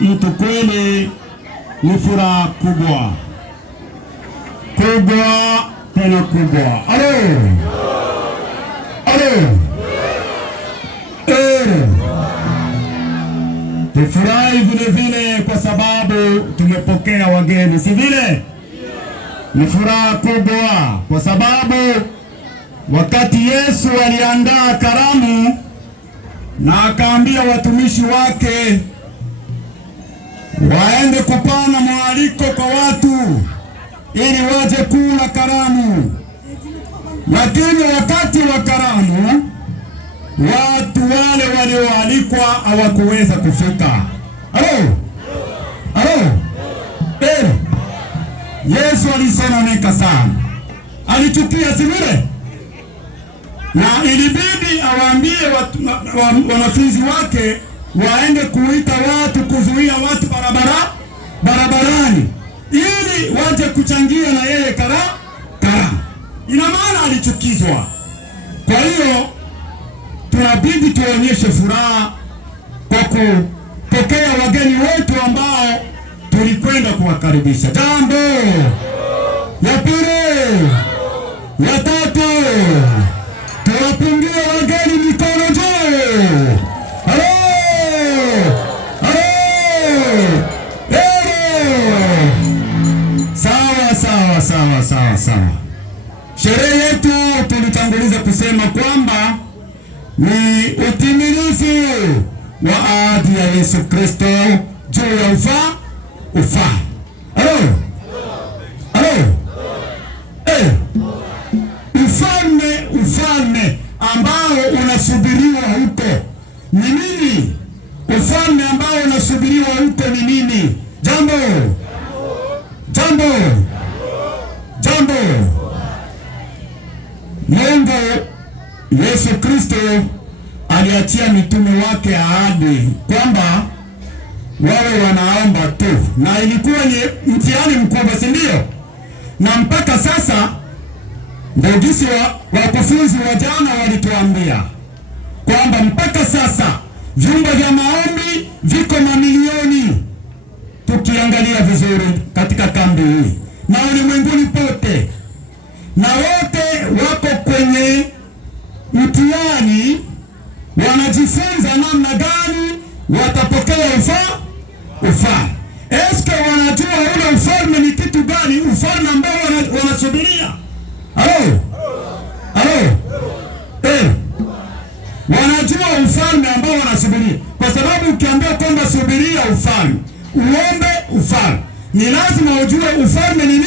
mtu kweli ni furaha kubwa kubwa tena kubwa. Alo, tufurahi vile vile kwa sababu tumepokea wageni, si vile? Ni furaha kubwa kwa sababu wakati Yesu aliandaa karamu na akaambia watumishi wake waende kupana mwaliko kwa watu ili waje kula karamu, lakini wakati wa karamu watu wale walioalikwa hawakuweza kufika. Yesu alisononeka sana, alichukia, si vile? Na ilibidi awaambie wanafunzi wake waende kuita watu, kuzuia watu barabarani ili waje kuchangia na yeye karamu. Ina maana alichukizwa. Kwa hiyo tunabidi tuonyeshe furaha kwa kupokea wageni wetu ambao tulikwenda kuwakaribisha. Jambo ya pili, ya tatu, tuwapungie wageni mikono juu. Sawa. Sherehe yetu tulitanguliza kusema kwamba ni utimilifu wa ahadi ya Yesu Kristo juu ya ufalme. Ufalme ambao unasubiriwa huko ni nini? Ufalme ambao unasubiriwa huko ni nini? Jambo. Mungu Yesu Kristo aliachia mitume wake ahadi kwamba wawe wanaomba tu, na ilikuwa ni mtihani mkubwa, si ndio? Na mpaka sasa ndogisi wakufunzi wa jana walituambia kwamba mpaka sasa vyumba vya maombi viko mamilioni, tukiangalia vizuri katika kambi hii na ulimwenguni pote, na wote wako kwenye mtihani, wanajifunza namna gani watapokea ufalme. Eske wanajua ule ufalme ni kitu gani? Ufalme ambao wanasubiria. Wanajua ufalme ambao wanasubiria, kwa sababu ukiambia kwamba subiria ufalme, uombe ufalme, ni lazima ujue ufalme ni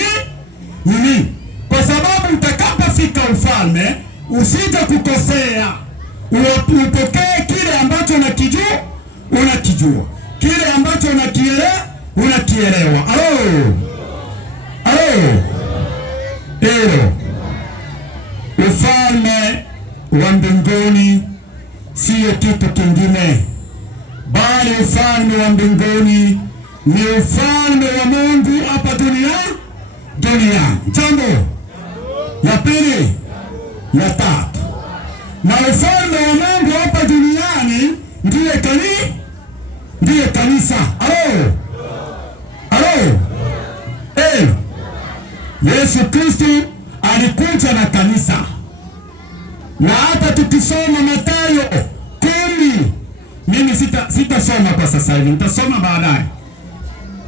nini, kwa sababu utakapofika ufalme usije kukosea, upokee kile ambacho unakijua, kile ambacho unakielewa. Ufalme wa mbinguni siyo kitu kingine, bali ufalme wa mbinguni ni ufalme wa Mungu hapa duniani. Jambo ya pili, ya tatu, na ufalme wa Mungu hapa duniani ndiye kanisa. Yesu Kristo alikuja na kanisa, na hata tukisoma Mathayo 10, mimi sitasoma kwa sasa hivi, nitasoma baadaye,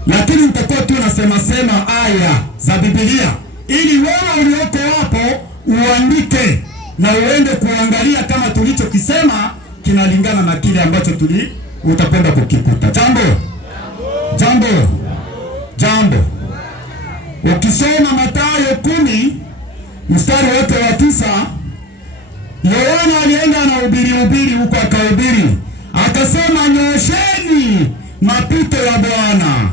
lakini nitakuwa tu nasema aya za Biblia ili wewe ulioko hapo uandike na uende kuangalia kama tulichokisema kinalingana na kile ambacho utapenda kukikuta. Jambo. Ukisoma Mathayo 10 mstari wake wa 9, Yohana alienda na ubiri huko, akahubiri akasema, nyosheni mapito ya Bwana.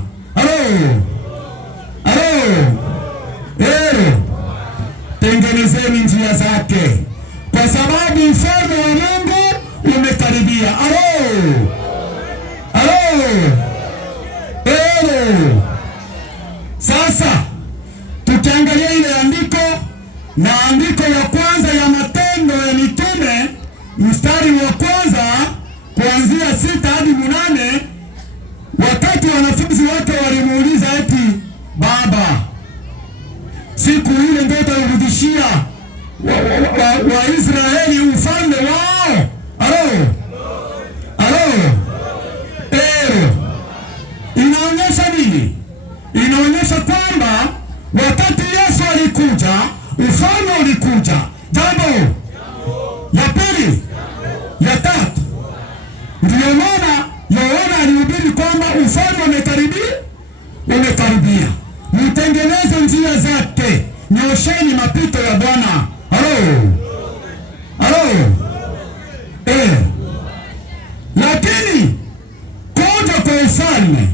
Tengenezeni njia zake, kwa sababu ufalme wa Mungu umekaribia. Sasa tukiangalia ile andiko, na andiko ya kwanza ya Matendo ya Mitume mstari wa kwanza kuanzia 6 hadi 8, wakati inaonyesha nini? Inaonyesha kwamba wakati Yesu alikuja, ufalme ulikuja. Jambo ya pili, ya tatu, ndiyo maana Yohana alihubiri kwamba ufalme umekaribia. Mtengeneze njia zake, nyosheni mapito ya Bwana. Halo. Lakini kuja kwa ufalme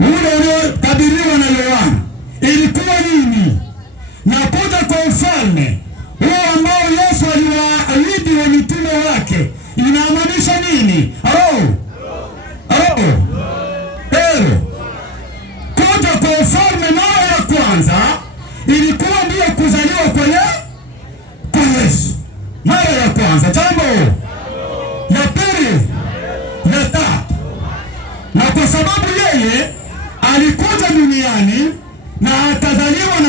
ule uliotabiriwa na Yohana ilikuwa nini? Na kuja kwa ufalme huo ambao Yesu aliwaahidi wa mitume wake inamaanisha nini? Kuja kwa ufalme mara ya kwanza ilikuwa ndiyo kuzaliwa kwa Yesu mara ya kwanza. Jambo ya pili, ya tatu, na kwa sababu yeye alikuja duniani na akazaliwa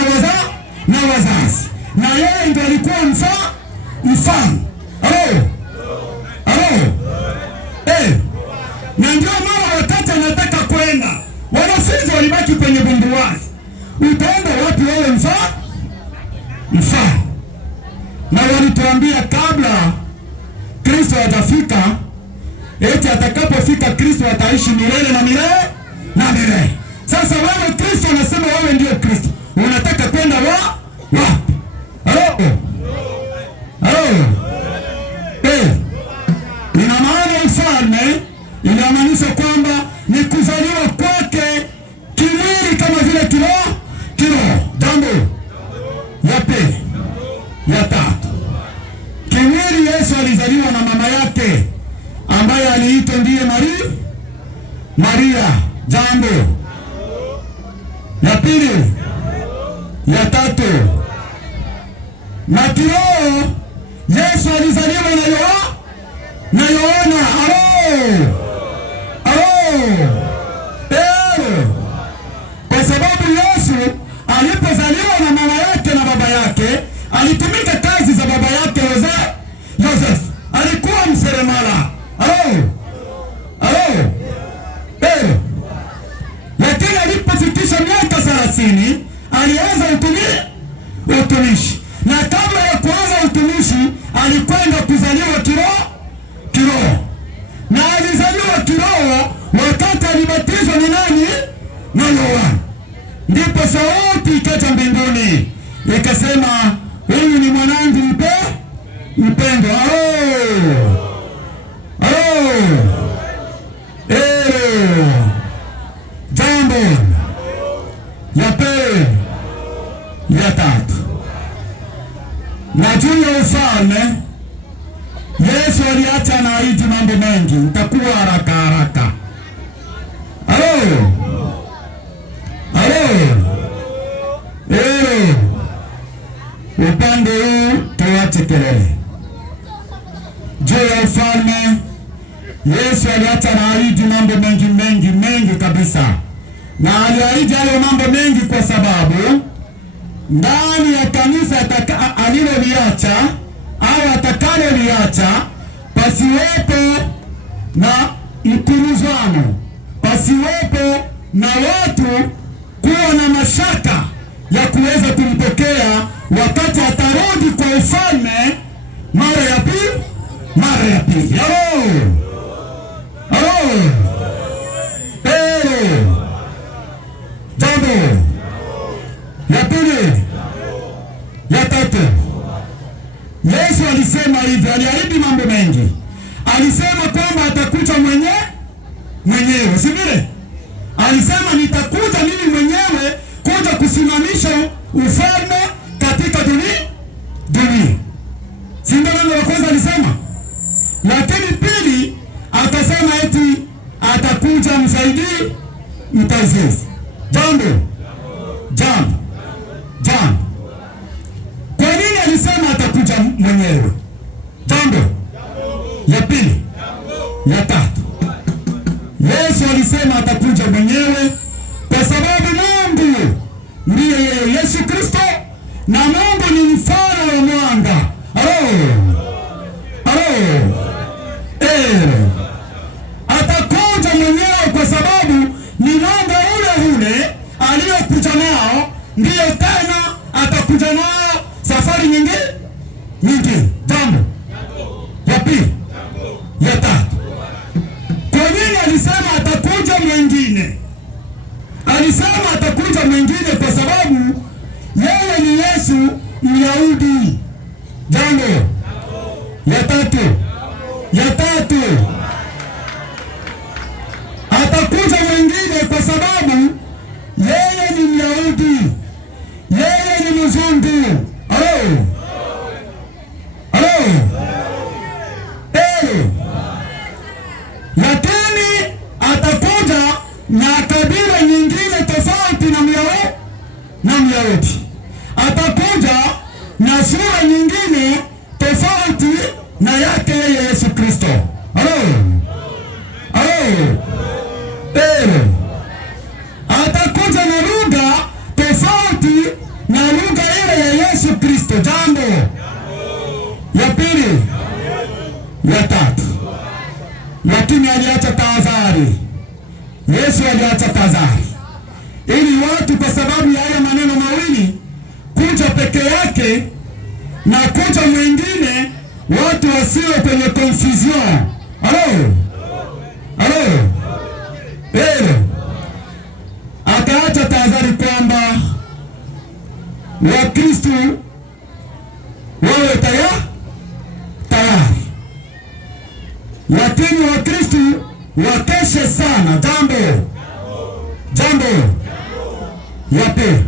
na wazazi, na yeye ndiye alikuwa mfano. Na ndio mara wakati anataka kwenda, wanafunzi walibaki kwenye bunduwazi. Utaenda wapi wewe mfano? Na walituambia kabla Kristo hajafika, eti atakapofika Kristo ataishi milele na milele. Sasa wewe Kristo anasema wewe ndio Kristo, unataka kwenda wapi? Ina maana ufalme inamaanisha kwamba ni kuzaliwa kwake kimwili kama vile kiroho. Jambo ya pili, ya tatu, kimwili Yesu alizaliwa na mama yake ambaye aliitwa ndiye Maria. Jambo ya pili, ya tatu, na kiroho Yesu alizaliwa na Yohana. Kwa sababu Yesu alipozaliwa na mama yake na baba yake, alitumika kazi za baba yake Yosefu. Alikuwa mseremala. Lakini alipofikisha miaka 30 alianza utumishi, na kabla ya kuanza utumishi alikwenda kuzaliwa kiroho. Na alizaliwa kiroho wakati alibatizwa ni nani? Na Yohana. Ndipo sauti ikaja mbinguni ikasema, huyu ni mwanangu mpendwa. Jambo ya pili, ya tatu, na juu ya ufalme Yesu aliacha na ahidi mambo mengi. Utakuwa haraka. Upande huu tuache kelele. Juu ya ufalme Yesu aliacha na ahidi mambo mengi kabisa, na aliahidi hayo mambo mengi kwa sababu ndani ya kanisa aliloliacha au atakaloliacha pasiwepo na mkuruzano, pasiwepo na watu kuwa na mashaka ya kuweza kumpokea wakati atarudi kwa ufalme mara ya pili. Jambo ya pili, ya tatu, Yesu alisema hivi, aliahidi mambo mengi. Alisema kwamba atakuja mwenyewe, si vile? Alisema nitakuja mimi mwenyewe kuja kusimamisha ufalme katika dunia. Si ndio neno la kwanza alisema? Lakini pili akasema eti atakuja msaidizi. Jambo. Kwa nini alisema atakuja mwenyewe? Jambo ya pili, ya tatu, Yesu alisema atakuja mwenyewe kwa sababu Mungu ndiye Yesu Kristo, na Mungu ni mfano wa mwanga. Atakuja mwenyewe ndiyo tena atakuja nao safari nyingine. Jambo ya pili, ya tatu. Kwa nini alisema atakuja mwingine? Alisema atakuja mwingine kwa sababu yeye ni Yesu Myahudi. Jambo ya tatu, atakuja mwingine kwa sababu yeye ni Myahudi, yeye ni mzungu. Halo. Lakini atakuja na kabila nyingine tofauti na Myahudi. Atakuja na sura nyingine tofauti na yake yeye Yesu Kristo. Atakuja na lugha tofauti na lugha ile ya Yesu Kristo. Jambo ya pili, ya tatu. Lakini aliacha tahadhari. Yesu aliacha tahadhari ili watu, kwa sababu ya haya maneno mawili, kuja peke yake na kuja mwingine, watu wasiwe kwenye confusion. Akaacha tahadhari kwamba Wakristo wawe tayari, lakini Wakristo wakeshe sana. Jambo ya pili.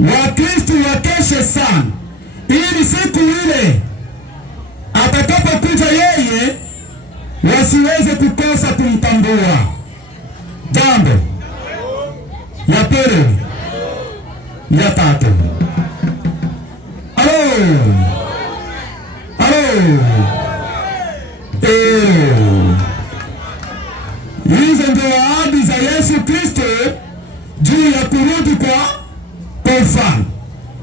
Wakristo wakeshe sana ili siku ile atakapokuja yeye wasiweze kukosa kumtambua. Jambo ya pili, ya tatu. Hizo ndio ahadi za Yesu Kristo juu ya kurudi kwa ufalme.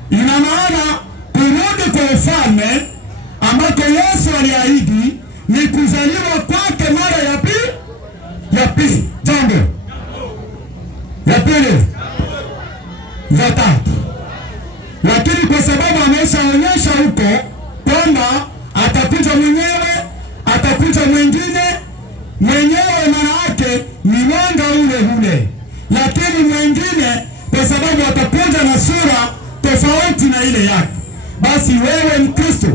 Ina maana kurudi kwa ufalme ambako Yesu aliahidi ni kuzaliwa kwake mara ya pili. Jambo ya pili, ya tatu. Lakini kwa sababu ameshaonyesha huko kwamba atakuja mwenyewe, maana yake ni mwanga ule, lakini mwingine kwa sababu atakuja na sura tofauti na ile yake. Basi wewe Mkristo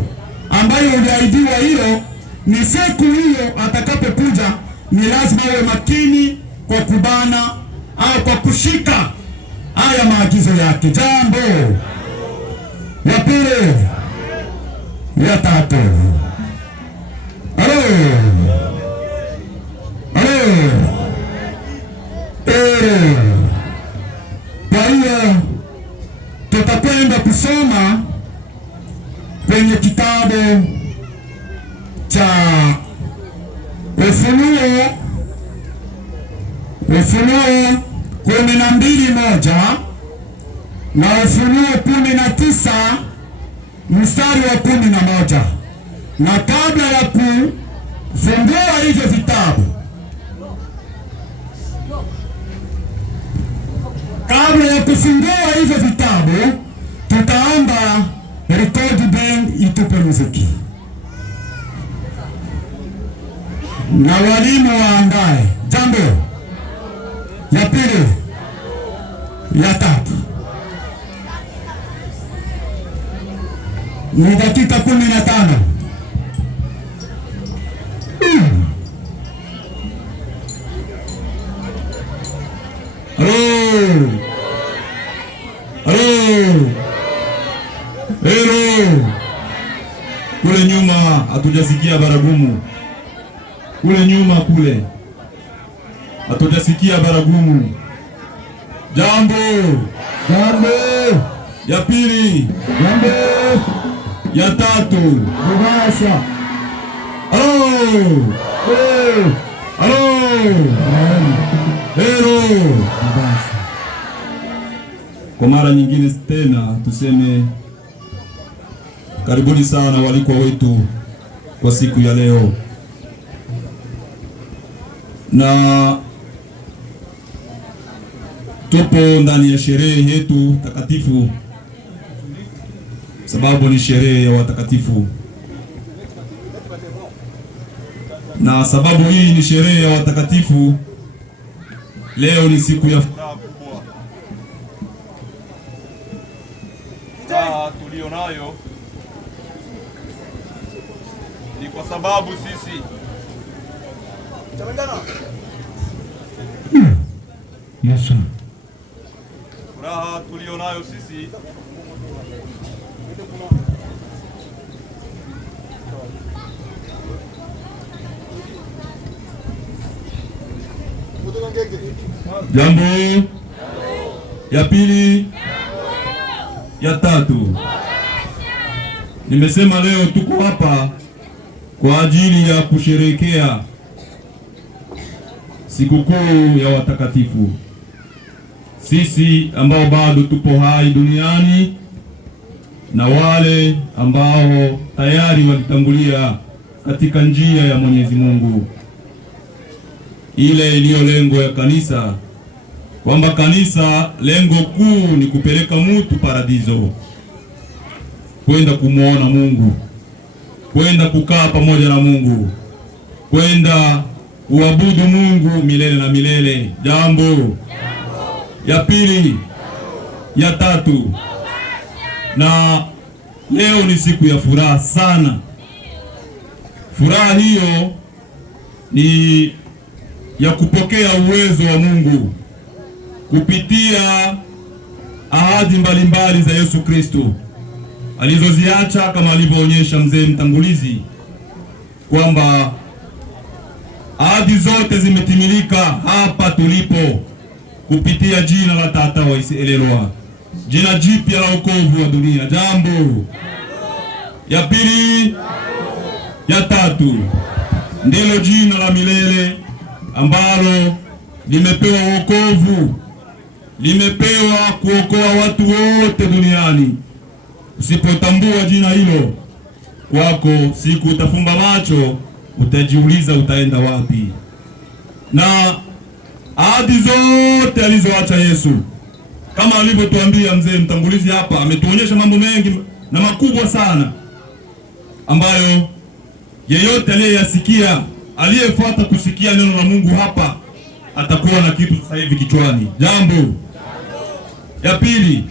ambaye uliahidiwa hilo, ni siku hiyo atakapokuja, ni lazima uwe makini kwa kubana au kwa kushika haya maagizo yake. Jambo ya pili, ya tatu. Kwa hiyo tutakwenda kusoma kwenye kitabu cha Ufunuo 12:1 na Ufunuo 19 mstari wa 11. Na kabla ya kufungua hivyo vitabu, tutaomba record band itupe muziki na walimu waandae. Jambo ya pili, ya tatu. Ni dakika 15. Kule nyuma hatujasikia baragumu. Kule nyuma kule hatujasikia baragumu. Jambo ya pili, jambo ya tatu. Kwa mara nyingine tena tuseme karibuni sana walikuwa wetu kwa siku ya leo. na tupo ndani ya sherehe yetu takatifu, sababu ni sherehe ya watakatifu, na sababu hii ni sherehe ya watakatifu. Leo ni siku ya furaha kubwa. Furaha tulionayo ni kwa sababu sisi Yesu, furaha tulionayo sisi jambo ya pili ya tatu. Nimesema leo tuko hapa kwa ajili ya kusherehekea sikukuu ya watakatifu. Sisi ambao bado tupo hai duniani na wale ambao tayari walitangulia katika njia ya Mwenyezi Mungu, ile iliyo lengo ya kanisa, kwamba kanisa lengo kuu ni kupeleka mtu paradiso, kwenda kumwona Mungu, kwenda kukaa pamoja na Mungu, kwenda kuabudu Mungu milele na milele. Jambo ya pili ya tatu. Na leo ni siku ya furaha sana. Furaha hiyo ni ya kupokea uwezo wa Mungu kupitia ahadi mbalimbali za Yesu Kristo alizoziacha, kama alivyoonyesha mzee mtangulizi kwamba ahadi zote zimetimilika hapa tulipo kupitia jina la Tata wa Iselelwa, jina jipya la wokovu wa dunia. Jambo ya pili ya tatu ndilo jina la milele ambalo limepewa wokovu, limepewa kuokoa watu wote duniani. Usipotambua jina hilo kwako, siku utafumba macho utajiuliza utaenda wapi. Na ahadi zote alizoacha Yesu, kama alivyotuambia mzee mtangulizi hapa, ametuonyesha mambo mengi na makubwa sana ambayo yeyote aliyeyasikia, aliyefuata kusikia neno la Mungu hapa atakuwa na kitu sasa hivi kichwani. Jambo ya pili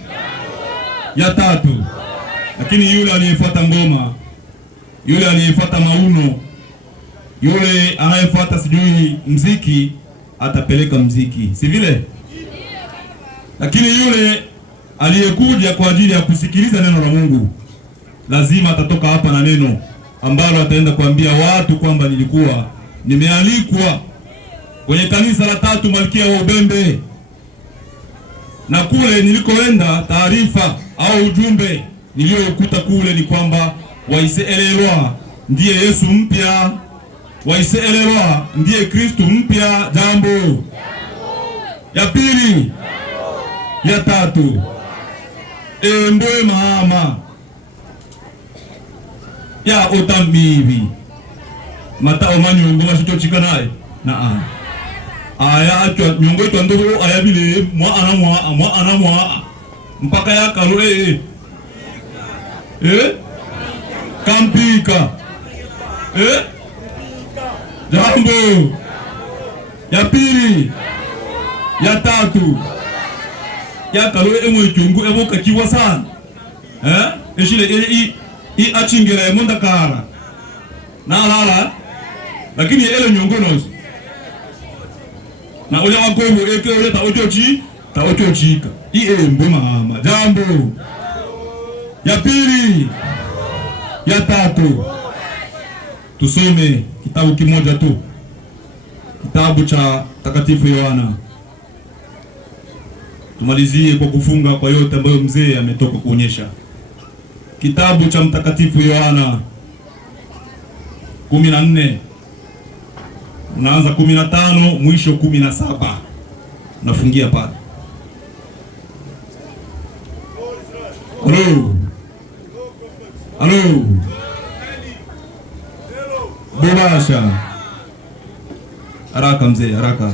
ya tatu. Lakini yule aliyefuata ngoma, yule aliyefuata mauno, yule anayefuata sijui mziki, atapeleka mziki, si vile? Lakini yule aliyekuja kwa ajili ya kusikiliza neno la Mungu, lazima atatoka hapa na neno ambalo ataenda kuambia watu kwamba nilikuwa nimealikwa kwenye kanisa la tatu Malkia wa Ubembe, na kule nilikoenda, taarifa au ujumbe niliyokuta kule ni kwamba Waiselelwa ndiye Yesu mpya, Waiselelwa ndiye Kristo mpya. Jambo ya pili ya tatu. Mbwe mama ya otamivi mata omanyongo mashito chikanaye na aya atwa nyongo itwa ndo aya bile mwa ana mpaka ya karo kampika jambo ya pili ya tatu ya karo emwe chungu eboka kiwa sana eshile i achingera ya munda kara na lala, lakini ele nyongonozi na ule wakwembo eke ule taochochika mbwe mama. Jambo ya pili ya tatu. Tusome kitabu kimoja tu, kitabu cha Takatifu Yohana. Tumalizie kwa kufunga kwa yote ambayo mzee ametoka kuonyesha. Kitabu cha Mtakatifu Yohana 14, unaanza 15 mwisho 17, nafungia pale. Halo Bobasha Haraka mzee, haraka.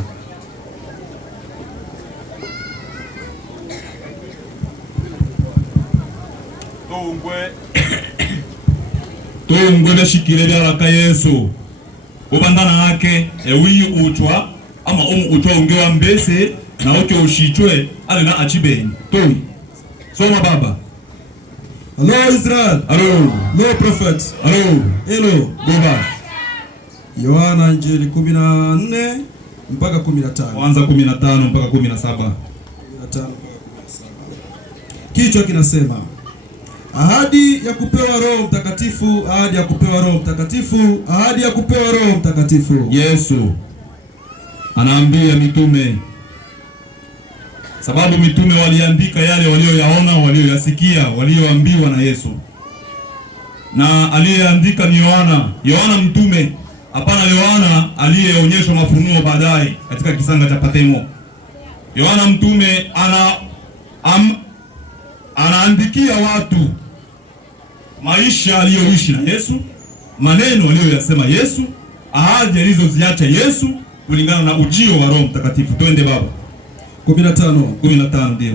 Tungwe beshikile byaraka Yesu ubandana ake ewiyi uchwa ama uchwa ungewa mbese na ucho ushichwe ale na achibeni toi. Soma baba. Hello Israel. Hello. Hello prophet. Hello. Hello. Baba. Yohana Injili 14 mpaka 15. Anza 15 mpaka 17. 15 mpaka 17. Kichwa kinasema ahadi ya kupewa Roho Mtakatifu, ahadi ya kupewa Roho Mtakatifu, ahadi ya kupewa Roho Mtakatifu. Yesu anaambia mitume, sababu mitume waliandika yale walioyaona, walioyasikia, walioambiwa na Yesu, na aliyeandika ni Yohana. Yohana mtume, hapana Yohana aliyeonyeshwa mafunuo baadaye katika kisanga cha Patemo. Yohana mtume anaandikia watu maisha aliyoishi na Yesu, maneno aliyoyasema Yesu, ahadi alizoziacha Yesu kulingana na ujio wa Roho Mtakatifu. Twende baba. 15 ndio.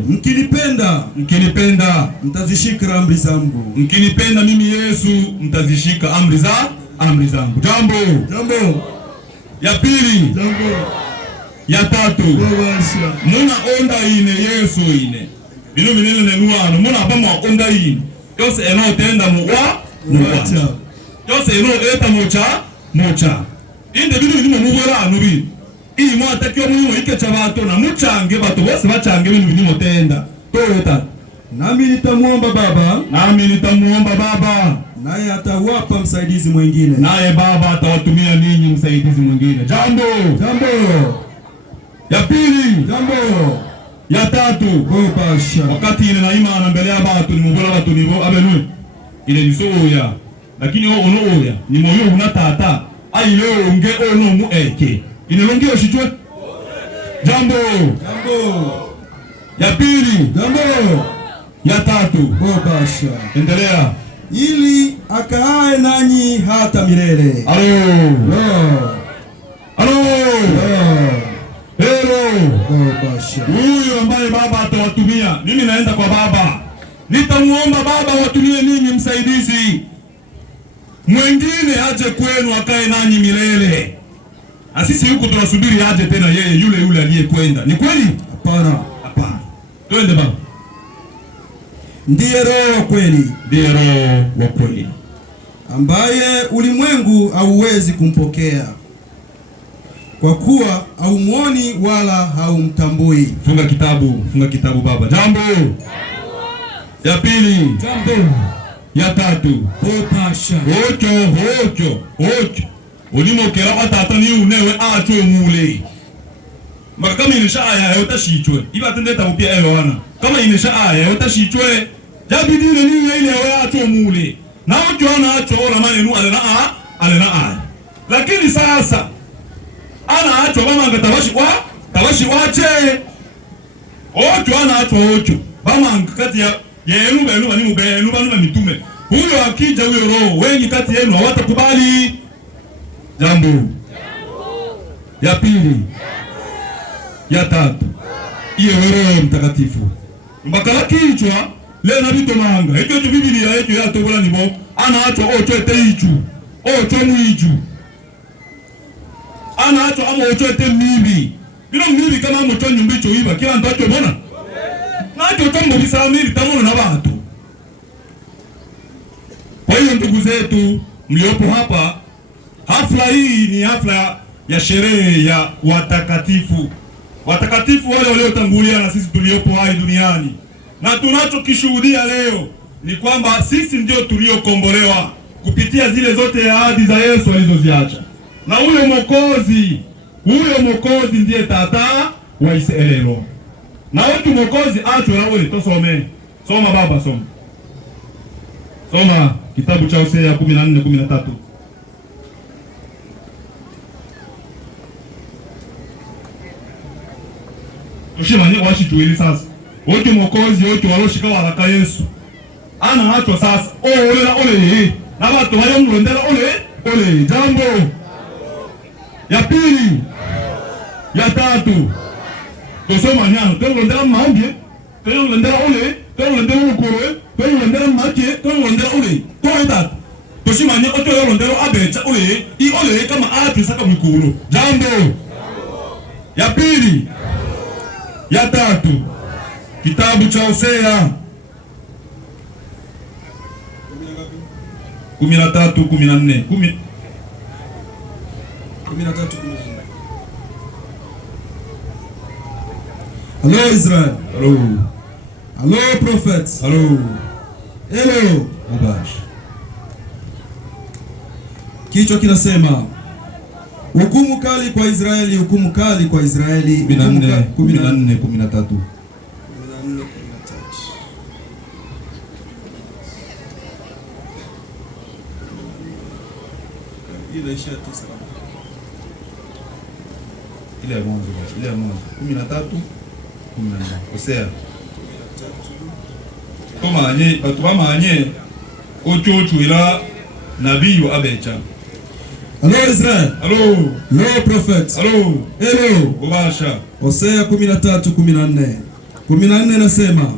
Mkinipenda mtazishika amri zangu. Mkinipenda mimi Yesu mtazishika amri zangu. Jambo. Ya pili. Jambo. Ya tatu. Muna onda ine Yesu ine. Bino binene nenuano muna abama onda ine. Yose eno tenda muwa. Yose eno eta mocha. Inde bino binimo mubora anubi. Iyi mwatakio mwimo ikecha bato na muchange bato bose bachange bino binimo tenda. Toeta. Nami nitamuomba Baba. Naye atawapa msaidizi mwingine. Naye Baba atawatumia ninyi msaidizi mwingine. Jambo. Ya pili. Ya tatu. Wakati ile na imana mbele ya batu ni mubora batu nibo abenwe. Ile nisoya. Lakini ono oya ni moyo unatata. Ai leo unge ono mu eke. Ile longeo shichwe. Jambo. Ya pili. Ya tatu. Endelea. Ili akaae nanyi hata milele. Huyu ambaye Baba atawatumia. Mimi naenda kwa Baba. Nitamuomba Baba watumie ninyi msaidizi mwingine aje kwenu akae nanyi milele. Na sisi huku tunasubiri aje tena yeye yule aliyekwenda. Ni kweli? Hapana. Twende Baba. Ndiye Roho wa kweli. Ambaye ulimwengu hauwezi kumpokea, kwa kuwa haumuoni wala haumtambui. Funga kitabu Baba. Jambo. Ya pili. Ya tatu. Ocho. Ulimokera batata ni unewe acho mule. Kama inesha aya yotashichwe. Iba tendeta upia Yohana. Kama inesha aya yotashichwe. Jabidine ni ile acho mule. Na ocho ana acho ora manenu alena aya. Lakini sasa ana acho bama tabashi wache. Ocho ana acho. Bama kati ya yenu banu mitume. Huyo akija huyo Roho wengi kati yenu hawatakubali. Jambo. Ya pili. Ya tatu. Iye Roho Mtakatifu. Mbakala kichwa le na bito manga. Hicho Biblia yetu ya tobola nibo. Ana acho ocho eteichu. Ocho muiju. Ana acho amo ocho ete mibi. Bino mibi kama mocho nyumbicho iba kila ntacho bona. Na acho tombo bisamiri tamono na batu. Kwa hiyo ndugu zetu mliopo hapa, hafla hii ni hafla ya sherehe ya watakatifu. Watakatifu wale waliotangulia na sisi tuliopo hai duniani. Na tunachokishuhudia leo ni kwamba sisi ndio tuliokombolewa kupitia zile zote ahadi za Yesu alizoziacha. Na huyo Mwokozi ndiye tata wa Israeli. Na wetu Mwokozi acho na wewe tusome. Soma baba, soma. Soma kitabu cha Hosea 14:13. Tushimanye washijuili sasa. Wote Mwokozi wote waloshika waraka Yesu. Ana hacho sasa. Ole. Na watu wayomrondera ole. Jambo. Ya pili, ya tatu. Tosoma nyano, tolondera maombi, tolondera ule, tolondera ukoro, tolondera make, tolondera ule. Toenda. Toshimanya oto yolondera abecha ule, I ole kama atu saka mkuru. Jambo. Ya pili, ya tatu. Kitabu cha Hosea 13:14. Hello Israel. Hello. Hello prophets. Hello. Hello. Mubash. Kichwa kinasema hukumu kali kwa Israeli, hukumu kali kwa Israeli. 14:13. Ile ya mwanzo, 13:14. Hosea. Koma anye, batu bamanye ochochwela nabii wa abecha. Hello Israel. Hello. Hello prophets. Hello. Hello. Obasha. Hosea 13:14. 14 nasema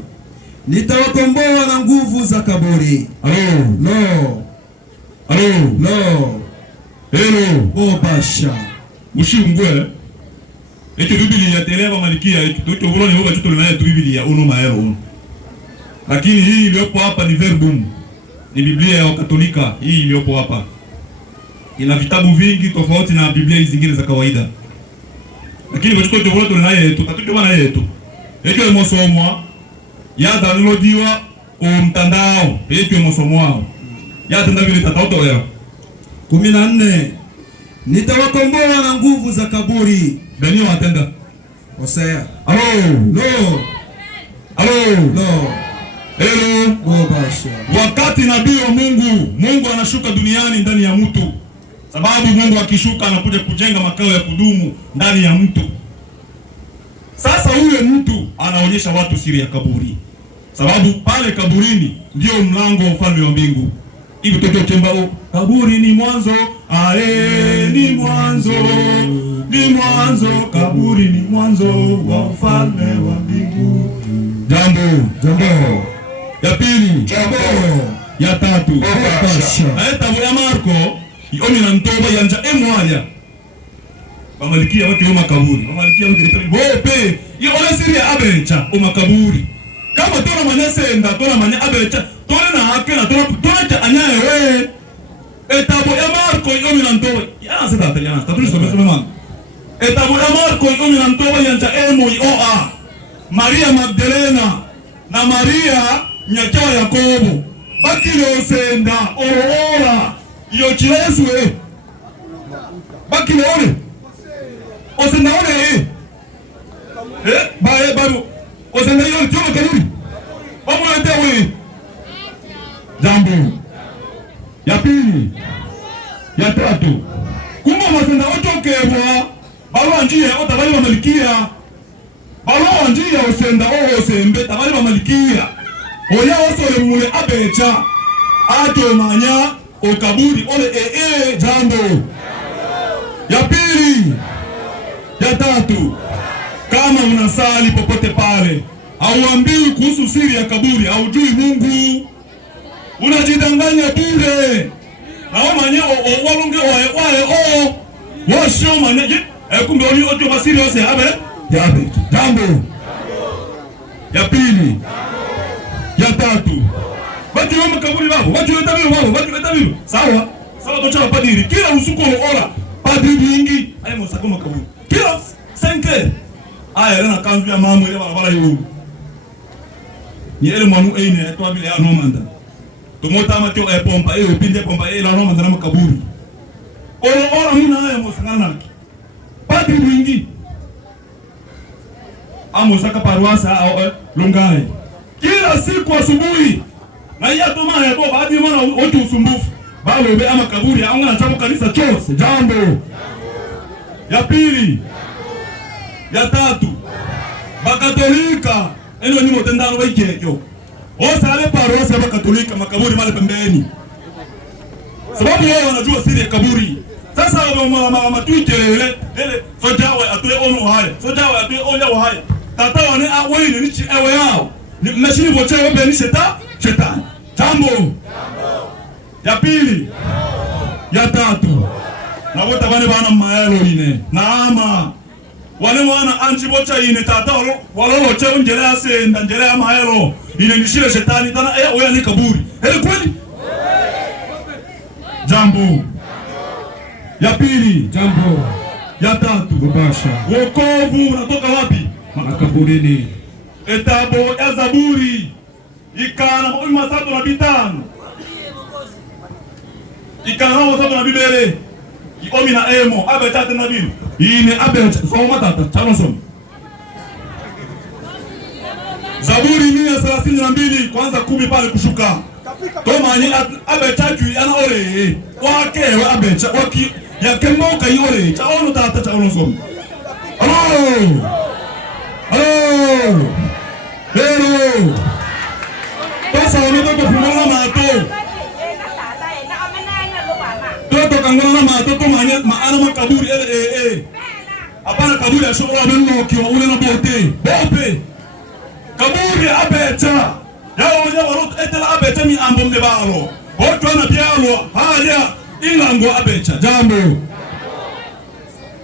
nitawakomboa na nguvu za kaburi. Hello. No. Hello. No. Hello. Obasha. Mushingwe. Eti Biblia televa malikia eti tutobuloni hoba tutolinaye tu Biblia uno maero uno. Lakini hii iliyopo hapa ni verbum. Ni Biblia ya Katolika hii iliyopo hapa. Ina vitabu vingi tofauti na Biblia zingine za kawaida. Lakini watu tutolinaye yetu, tutobana yetu. Eti mosomwa ya downloadiwa mtandao, eti mosomwa. Ya tenda vile tatauto leo. 14 nitawakomboa na nguvu za kaburi. Benio atenda. Hosea. Hello. No. Hello. No. Hello. Obasha. Wakati nabii wa Mungu anashuka duniani ndani ya mtu. Sababu Mungu akishuka anakuja kujenga makao ya kudumu ndani ya mtu. Sasa huyo mtu anaonyesha watu siri ya kaburi. Sababu pale kaburini ndio mlango wa ufalme wa mbingu. Hivi toto chembao kaburi ni mwanzo, ni mwanzo. Ni mwanzo, kaburi ni mwanzo wa ufalme wa mbingu. Jambo. Ya pili. Jambo. Ya tatu. Obasha. Aeta ya Marko, yoni na ntoba yanja emwanya. Bamalikia wake wa makaburi. Bamalikia wake ritari. Bope, ole siri ya abecha o makaburi. Kama tona manyase enda, tona manya abecha, tona na hake na tona cha anyaye we. Etabo ya Marko yoni na ntoba. Ya seta ataliana. Tatuli sobe man. Etabo ya Marko yoni na ntoba yanja emo oa. Maria Magdalena na Maria nyakewa Yakobo. Bakile osenda oroora iyo chileswe. Bakile ole. Osenda ole bae babu. Osenda iyo choma kaburi. Babu yote we. Jambo. Ya pili. Ya tatu. Kumba masenda otokebwa. Balu anjie otabali wa malikia. Balu anjie osenda osembe tabali wa malikia. Oya osole mule abecha. Ato manya okaburi ole jambo. Ya pili. Ya tatu. Kama unasali popote pale, hauambiwi kuhusu siri ya kaburi, haujui Mungu. Unajidanganya bure. Na manya walunge wae washo manya kumbe oli oto basiri ose abe. Jambo. Ya pili. Ya tatu. Watu wa makaburi babo, watu wetabiru. Sawa tocha padiri. Kila usiku ola padiri mingi ayi mosako makaburi. Kila 5 aya na kanzu ya mamu ile barabara hiyo. Ni ile manu ene etwa bile ya nomanda. Tumota matyo pompa pinde pompa la nomanda na makaburi. Ola muna aya mosangana. Padiri mingi. Amosaka paruasa Longai. Kila siku asubuhi na ya toma ya baba hadi mwana wote usumbufu. Balo be ama kaburi au na chama kanisa chose. Jambo. Ya pili. Ya tatu. Bakatolika. Eno ni motendano waikeyo. Osale parosa bakatolika makaburi male pembeni. Sababu wao wanajua siri ya kaburi. Sasa mama tuitelele ele sojawe atoe ono haya sojawe atoe ono haya tata wane awene ni chi ewe yao ni mashini boche wembe ni shetani jambo ya pili ya tatu na wote bane bana maelo ine naama wale wana anchi bocha ine tata walo che unjele asenda njele ya maelo ine ni shile shetani tana oya ni kaburi ele kweli jambo ya pili Jambo ya tatu Bubasha. wokovu unatoka wapi? Makaburini. Etabo ya Zaburi ikana masatu na bitano ikana masatu na bibele ikomi na emo abe chate na binu ine abe soma tata chano soma Zaburi 132 kwanza 10 pale kushuka toma ni abe chatu yana ole wakewe abe cha waki ya kemoka yole chaono tata chaono soma oh pero pasa wametoka kumwona mato toto kangona na mato to maana makaburi hapana kaburi ya shobora beno kiwa ule na bote kaburi abecha yao ya warot etela abecha mi ambo mbalo boto na bialo haja ilango abecha jambo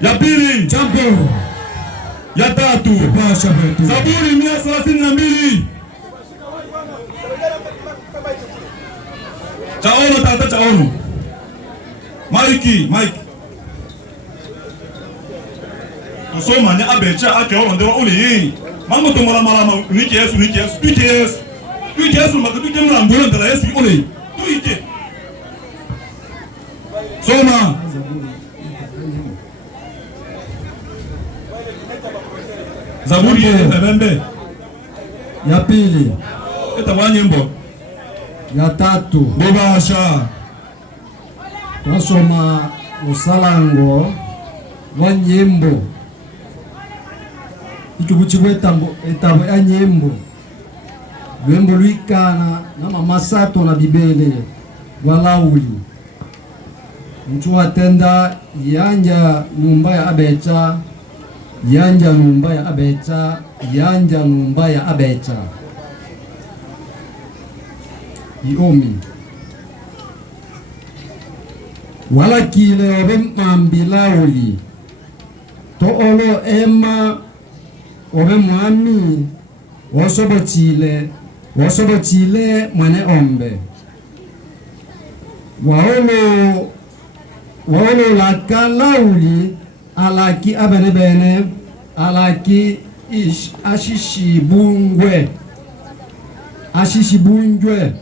ya pili Jambo ya tatu Bubasha betu. Zaburi 132 chaono tata chaono Mike tusoma ni abecha akeono ndio uli mambo tomola mala niki Yesu tuike Yesu makatuke mlango ndala Yesu uli tuike soma Zaburi ebembe Ya pili. etawanyembo Ya tatu. Bubasha Twasoma usalango wa nyimbo. Ikibuchibwe etabo ya nyimbo. Lwembo lwikana na mamasato na bibele walauli. Mtu atenda yanja nyumba ya abecha yanja nyumba ya abecha yanja nyumba ya abecha iomi wala kile obe mambilauli to olo ema obe mwami wosobo chile mwene ombe waolo lakalauli alaki abenebene alaki ashishibunjwe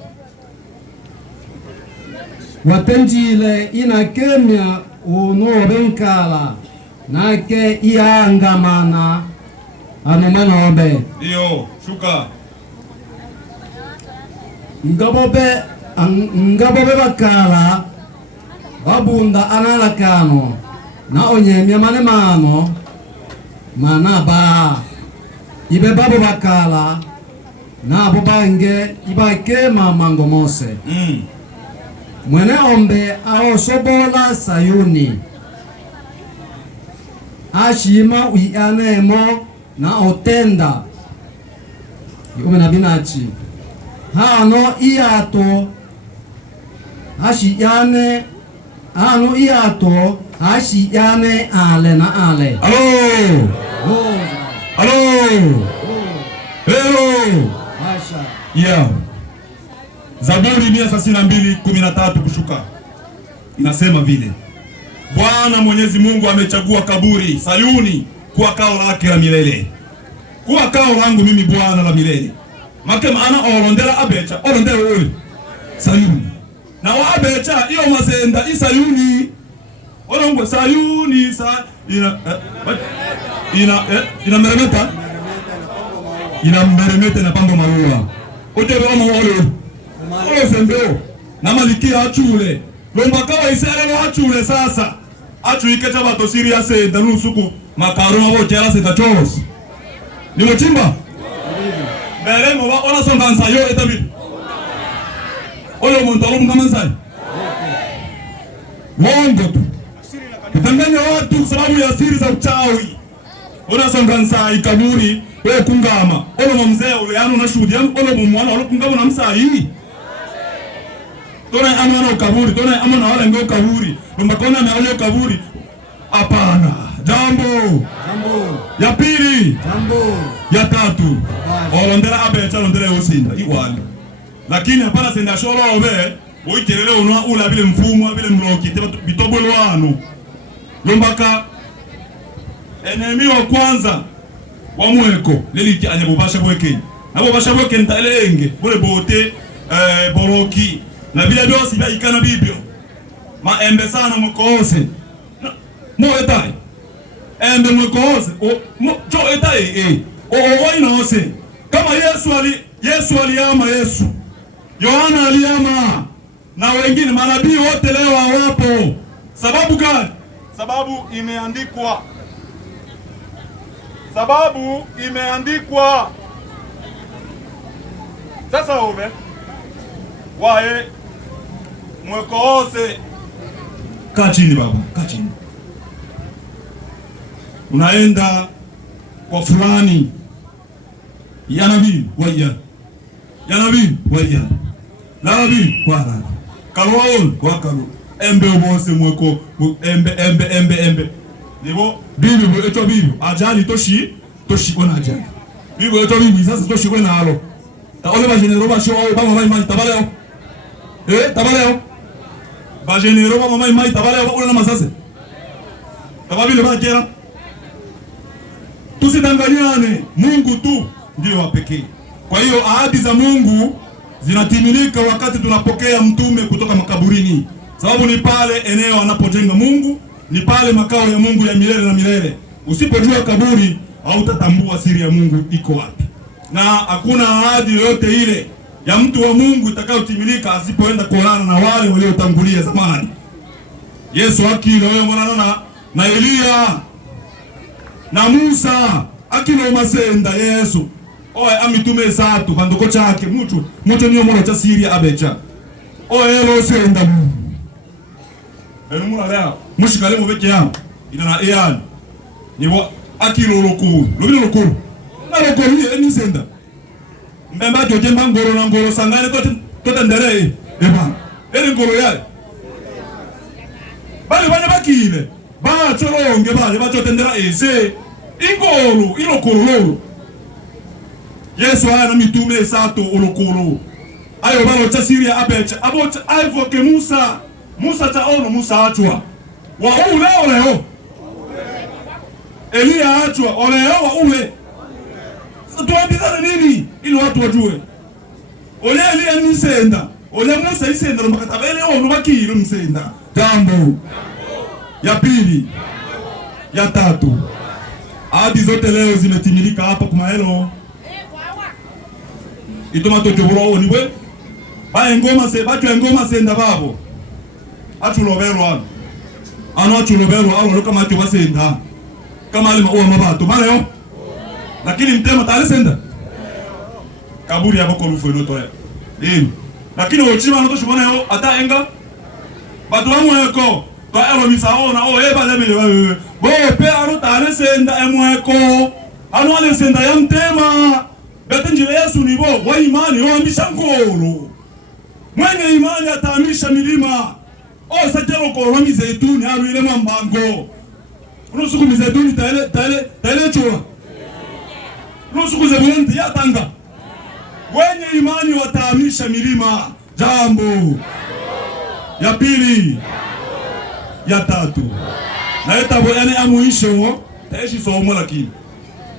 watenjile inakemya unobenkala nake iangamana anomanobe iyo shuka ngabobe bakala babunda analakano na onyemya mane mano manaba ibe babo bakala nabo bange ibakema mango mose mwene ombe aosobola Sayuni ashima uianemo na otenda yume na binachi hano iato ashiyane hano iato ashiyane ale na ale hello Asha yeah. Zaburi 132:13 kushuka inasema vile Bwana Mwenyezi Mungu amechagua kaburi Sayuni kuwa kao lake la milele, kuwa kao langu mimi Bwana la milele. Make maana olondera abecha olondera uli Sayuni na wa abecha iyo masenda Sayuni olongo Sayuni ina meremeta na pambo maua otebe omo olo sembeo na maliki achule lomba kawa isere achule sasa achuike chaba to serious enda nusuku makaro mabo kera se tachos ni mochimba bere mo ba ona songa nsayo etabi oyo muntu alum kama nsai wongo tu danganya watu sababu ya siri za uchawi. Unasonga nsai kaburi wewe kungama. Ono mzee ule yani unashuhudia ono mwana wale kungama na msai. Tona amana kaburi, tona amana wale ngao kaburi. Mbakona na wale kaburi. Hapana. Jambo. Ya pili. Ya tatu. Olondera abecha olondera yosinda iwali. Lakini hapana senda shoro obe. Oikelele onwa ula bile mfumo bile mloki bitobolo wano. Lombaka enemi wa kwanza wa mweko leliki anyabubasha bweke. Abo basha bweke ntalenge bole bote boroki. Na bila byosi bya ikana bibyo. Ma embe sana mukose. Mo etai. Embe mukose. O mo cho etai o inose. Kama Yesu aliyama Yesu. Yohana aliyama na wengine manabii wote leo hawapo. Sababu gani? Sababu imeandikwa. Sababu imeandikwa. Sasa ove wae mwekose. Kaa chini baba, kaa chini. Unaenda kwa fulani ya nabii waya. Ya nabii waya. La nabii wala. Kalwaon kwa kalu. Embe obose mweko embe. Nibo bibi eto bibi ajali toshi ona ajali. Bibi eto bibi sasa toshi kwa nalo. Ta ole ba general ba show ba mama mai tabaleo. Tabaleo. Ba general ba mama mai tabaleo ba ole na masase. Tababile ba kera. Tusidanganyane, Mungu tu ndio wa pekee. Kwa hiyo ahadi za Mungu zinatimilika wakati tunapokea mtume kutoka makaburini. Sababu ni pale eneo anapojenga Mungu, ni pale makao ya Mungu ya milele na milele. Usipojua kaburi, hautatambua siri ya Mungu iko wapi. Na hakuna ahadi yoyote ile ya mtu wa Mungu itakayotimilika asipoenda kuonana na wale waliotangulia zamani. Yesu akilo wewe mwanana na Elia na Musa akilo masenda Yesu. Oe amitume satu bandoko chake mucho niyo mwana cha Syria abecha. Oe lo senda. Muna leo mushikale mu beke yao ina na eyani. Nibo akilo lokuru. Lobilo lokuru. Na lokuru ni senda. Mbemba joje mangoro na ngoro sangane tote ndere eba. Eri ngoro yae. Bali banya bakile. Ba choronge bali bachote ndera ese. Ingolo ilokuru lolo. Yesu ana mitume sato olokuru. Ayo balo cha Syria abecha. Abocha aivoke Musa taono Musa achwa. Wa ule oleo. Elia achwa oleo wa ule. Tuambizane nini ili watu wajue. Ole Elia nisenda. Ole Musa isenda mbakatabele ono bakiri msenda. Jambo. Ya pili. Ya tatu. Ahadi zote leo zimetimilika hapa Kumaelo. Itomato joboro niwe. Ba ngoma se bacho ngoma senda babo. Achulobero ano achulobero alo kama acho basenda. Kama alima uwa mabato maleo. Lakini mtema tale senda. Kaburi yako ko lufu noto ya. Lakini ochima noto shubana yo ata enga. Batu amweko to ero misaona eba lemele. Bo pe aro tale senda emweko. Ano ale senda ya mtema. Betenjile Yesu nibo wa imani wa mishangolo. Mwenye imani atahamisha milima. Sajero koroma mizeituni haru ile mambango. Unusuku mizeituni taile chua. Unusuku zebunti ya tanga. Wenye imani watahamisha milima. Jambo. Ya pili. Ya tatu. Na etabo yani amuisho taishi somo lakini.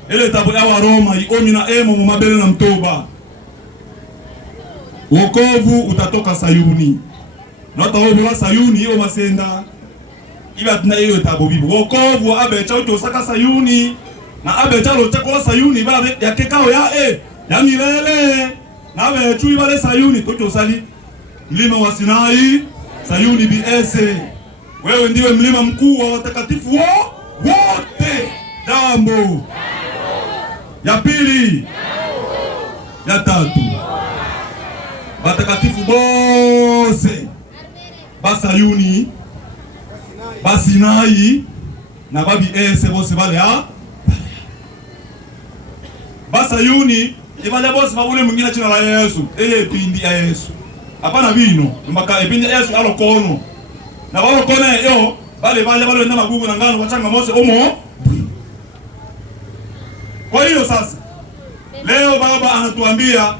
Ile tabo ya Waroma iomi na emo mumabele na mtoba. Wokovu utatoka Sayuni. Nota obula Sayuni iyo masenda. Iba tuna iyo tabo bibo. Wokovu abecha utosaka Sayuni. Na abecha lochakola Sayuni ba yakekao ya milele. Na abechu ibale Sayuni totosali mlima wa Sinai, Sayuni biese. Wewe ndiwe mlima mkuu wa watakatifu wote. Jambo. Ya pili. Ya tatu. Watakatifu bose. Ba Sayuni. Basinayi na babi ese bose bale ha Basayuni ibale bose babule mwingine china la Yesu epindi ya Yesu hapana bino mbaka epindi ya Yesu alokono na balokono yo bale na magugu na ngano wachanga mose omo. Kwa hiyo sasa leo baba anatuambia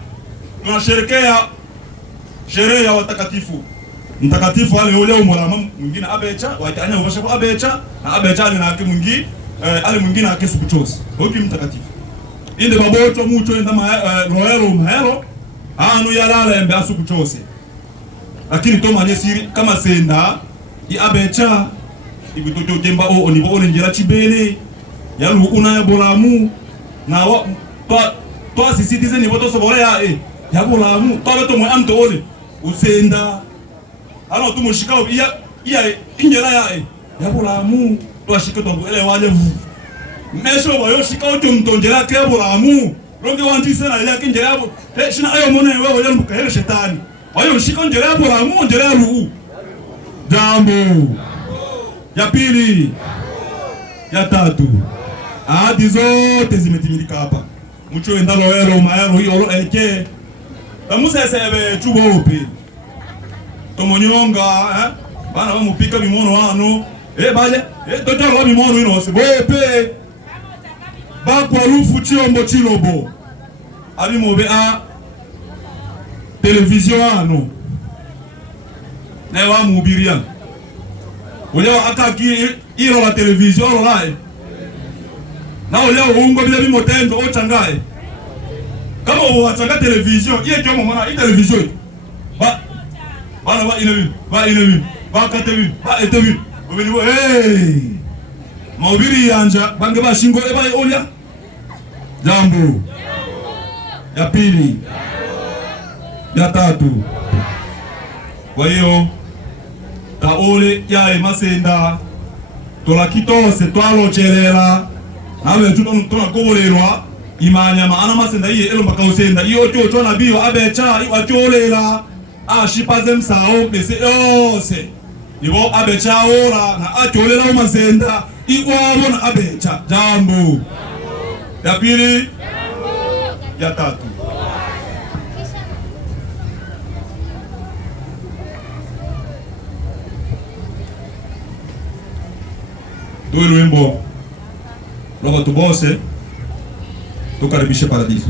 tunasherekea sherehe ya watakatifu. Mtakatifu wale leo mwana mwingine abecha waitanya ubasha kwa abecha na abecha ni na haki mwingine ale mwingine akesu kuchosi. Huyu mtakatifu inde baboto mucho enda roero mahero anu yalala embe asu kuchosi. Lakini to manye siri kama senda i abecha ibitoto temba o onibo onengera chibele yalu una ya bolamu na wa to asisitize ni boto sobore ya bolamu to beto mwe amto ole usenda ano tumushika iya ingera ya bolamu to ashike to ele wale vu mesho bayo shika ojo mtonjera ke bolamu ronge wandise na ile kinjera abo shina ayo mone wewe yale mukahele shetani bayo shika njera bolamu njera ru jambo ya pili ya tatu ahadi zote zimetimilika hapa. Mucho enda loero maero yoro eke tamusesebe chubope tomonyonga bana bamupika bimono wano baje dojalo bimono inose bope bakwa rufu chiombo chilobo ali mobe a television wano na wa mubiria uleo akaki iro la television ro lae na uleo ungo bila bimotendo ochangae kama uwachanga television iye kyo mwana i television bana ba inebi ba katebi ba etebi obinibo maubiri yanja bange ba shingo eba olia jambo ya pili ya tatu. Kwa hiyo taole ya masenda tola kitose twalo cherera nawe tunakobolerwa imanya maana masenda iye elo mpaka usenda iyo cyo na biyo abecha iwacholela ashipaze msao bese yose nibo abecha ora na acholela masenda iwabo na abecha jambo ya pili ya tatu. Tuwe wimbo Roba tubose tukaribishe paradiso.